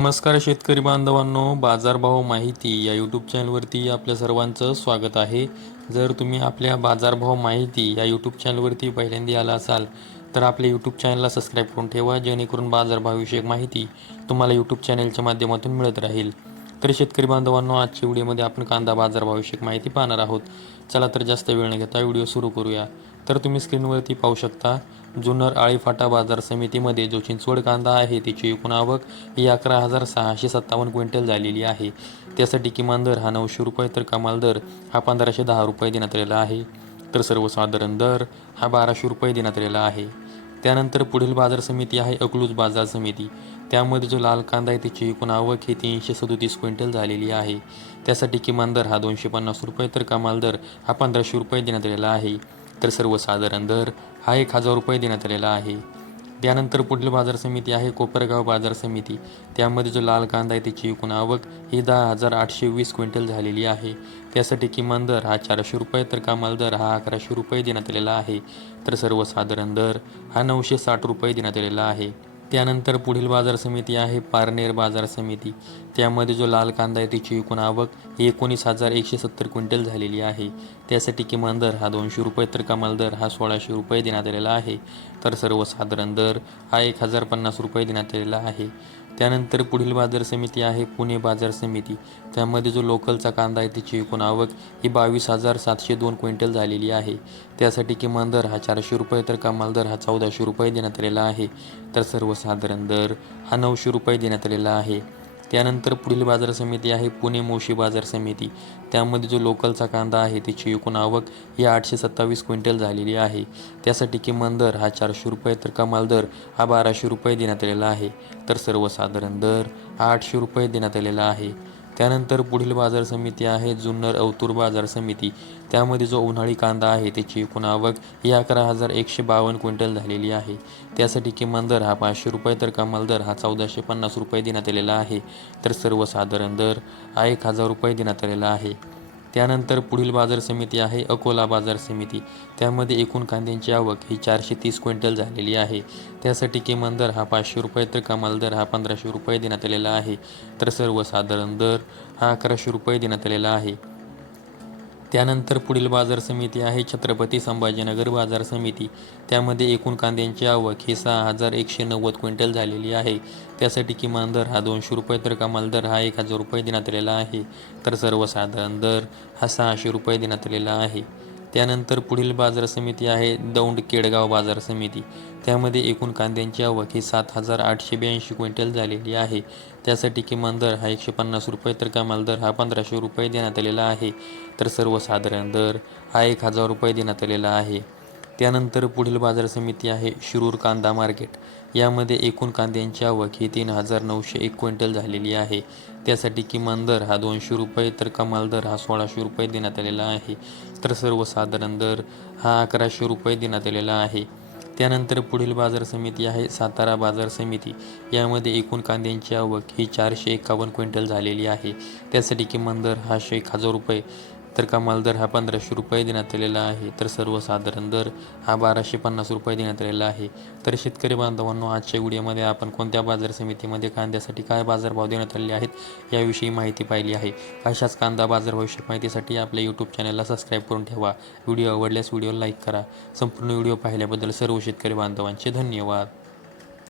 नमस्कार शेतकरी बांधवांनो, बाजारभाव माहिती या यूट्यूब चॅनलवरती आपल्या सर्वांचं स्वागत आहे. जर तुम्ही आपल्या बाजारभाव माहिती या यूट्यूब चॅनलवरती पहिल्यांदा आला असाल तर आपल्या यूट्यूब चॅनलला सबस्क्राईब करून ठेवा, जेणेकरून बाजारभावविषयक माहिती तुम्हाला यूट्यूब चॅनलच्या माध्यमातून मिळत राहील. तर शेतकरी बांधवांनो, आजच्या व्हिडिओमध्ये आपण कांदा बाजारभावविषयक माहिती पाहणार आहोत. चला तर जास्त वेळ न घेता व्हिडिओ सुरू करूया. तर तुम्ही स्क्रीनवरती पाहू शकता, जुन्नर आळीफाटा बाजार समितीमध्ये जो चिंचवड कांदा आहे त्याची एकूण आवक ही 11,657 क्विंटल झालेली आहे. त्यासाठी किमान दर हा 900 रुपये तर कमाल दर हा 1,510 रुपये देण्यात आलेला आहे. तर सर्वसाधारण दर हा 1,200 रुपये देण्यात आलेला आहे. त्यानंतर पुढील बाजार समिती आहे अकलूज बाजार समिती. त्यामध्ये जो लाल कांदा आहे त्याची एकूण आवक ही 337 क्विंटल झालेली आहे. त्यासाठी किमान दर हा 250 रुपये तर कमाल दर हा 1,500 रुपये देण्यात आलेला आहे. तर सर्वसाधारण दर हा 1,000 रुपये देण्यात आलेला आहे. त्यानंतर पुढील बाजार समिती आहे कोपरगाव बाजार समिती. त्यामध्ये जो लाल कांदा आहे त्याची एकूण आवक ही 10,820 क्विंटल झालेली आहे. त्यासाठी किमान दर हा 400 रुपये तर कमाल दर हा 1,100 रुपये देण्यात आलेला आहे. तर सर्वसाधारण दर हा 960 रुपये देण्यात आलेला आहे. त्यानंतर पुढील बाजार समिती आहे पारनेर बाजार समिती. त्यामध्ये जो लाल कांदा आहे त्याची एकूण आवक ही 19,170 क्विंटल झालेली आहे. त्यासाठी किमान दर हा 200 रुपये तर कमाल दर हा 1,600 रुपये देण्यात आलेला आहे. तर सर्वसाधारण दर हा 1,050 रुपये देण्यात आलेला आहे. त्यानंतर पुढील बाजार समिती आहे पुणे बाजार समिती. त्यामध्ये जो लोकलचा कांदा आहे त्याची एकूण आवक ही 22,702 क्विंटल झालेली आहे. त्यासाठी किमान दर हा 400 रुपये तर कमाल दर हा 1,400 रुपये देण्यात आलेला आहे. तर सर्वसाधारण दर हा 900 रुपये देण्यात आलेला आहे. त्यानंतर पुढील बाजार समिती आहे पुणे मोशी बाजार समिती. त्यामध्ये जो लोकलचा कांदा आहे त्याची एकूण आवक ही 827 क्विंटल झालेली आहे. त्यासाठी किमान दर हा 400 रुपये तर कमाल दर हा 1,200 रुपये देण्यात आलेला आहे. तर सर्वसाधारण दर हा 800 रुपये देण्यात आलेला आहे. त्यानंतर पुढील बाजार समिती आहे जुन्नर अवतूर बाजार समिती. त्यामध्ये जो उन्हाळी कांदा आहे त्याची एकूण आवक ही 11,152 क्विंटल झालेली आहे. त्यासाठी किमान दर हा 500 रुपये तर कमाल दर हा 1,450 रुपये देण्यात आलेला आहे. तर सर्वसाधारण दर हा 1,000 रुपये देण्यात आलेला आहे. त्यानंतर पुढील बाजार समिती आहे अकोला बाजार समिती. त्यामध्ये एकूण कांद्यांची आवक ही 430 क्विंटल झालेली आहे. त्यासाठी किमान दर हा 500 रुपये तर कमाल दर हा 1,500 रुपये देण्यात आलेला आहे. तर सर्वसाधारण दर हा 1,100 रुपये देण्यात आलेला आहे. त्यानंतर पुढील बाजार समिती आहे छत्रपती संभाजीनगर बाजार समिती. त्यामध्ये एकूण कांद्यांची आवक ही 6,190 क्विंटल झालेली आहे. त्यासाठी किमान दर हा 200 रुपये तर कमाल दर हा 1,000 रुपये देण्यात आलेला आहे. तर सर्वसाधारण दर हा 600 रुपये देण्यात आलेला आहे. त्यानंतर पुढील बाजार समिती आहे दौंड केडगाव बाजार समिती. त्यामध्ये एकूण कांद्यांची आवक ही 7,882 क्विंटल झालेली आहे. त्यासाठी किमान दर हा 150 रुपये तर कमाल दर हा 1,500 रुपये देण्यात आलेला आहे. तर सर्वसाधारण दर हा 1,000 रुपये देण्यात आलेला आहे. त्यानंतर पुढील बाजार समिती आहे शिरूर कांदा मार्केट. यामध्ये एकूण कांद्यांची आवक ही 3,901 क्विंटल झालेली आहे. त्यासाठी किमान दर हा 200 रुपये तर कमाल दर हा 1,600 रुपये देण्यात आलेला आहे. तर सर्वसाधारण दर हा 1,100 रुपये देण्यात आलेला आहे. त्यानंतर पुढील बाजार समिती आहे सातारा बाजार समिती. यामध्ये एकूण कांद्यांची आवक ही 451 क्विंटल झालेली आहे. त्यासाठी किमान दर हा 1,000 रुपये तर कमाल दर हा 1,500 रुपये देण्यात आलेला आहे. तर सर्वसाधारण दर हा 1,250 रुपये देण्यात आलेला आहे. तर शेतकरी बांधवांनो, आजच्या व्हिडिओमध्ये आपण कोणत्या बाजार समितीमध्ये कांद्यासाठी काय बाजारभाव देण्यात आलेले आहेत याविषयी माहिती पाहिली आहे. अशाच कांदा बाजारभावाविषयक माहितीसाठी आपल्या यूट्यूब चॅनलला सबस्क्राईब करून ठेवा. व्हिडिओ आवडल्यास व्हिडिओला लाईक करा. संपूर्ण व्हिडिओ पाहिल्याबद्दल सर्व शेतकरी बांधवांचे धन्यवाद.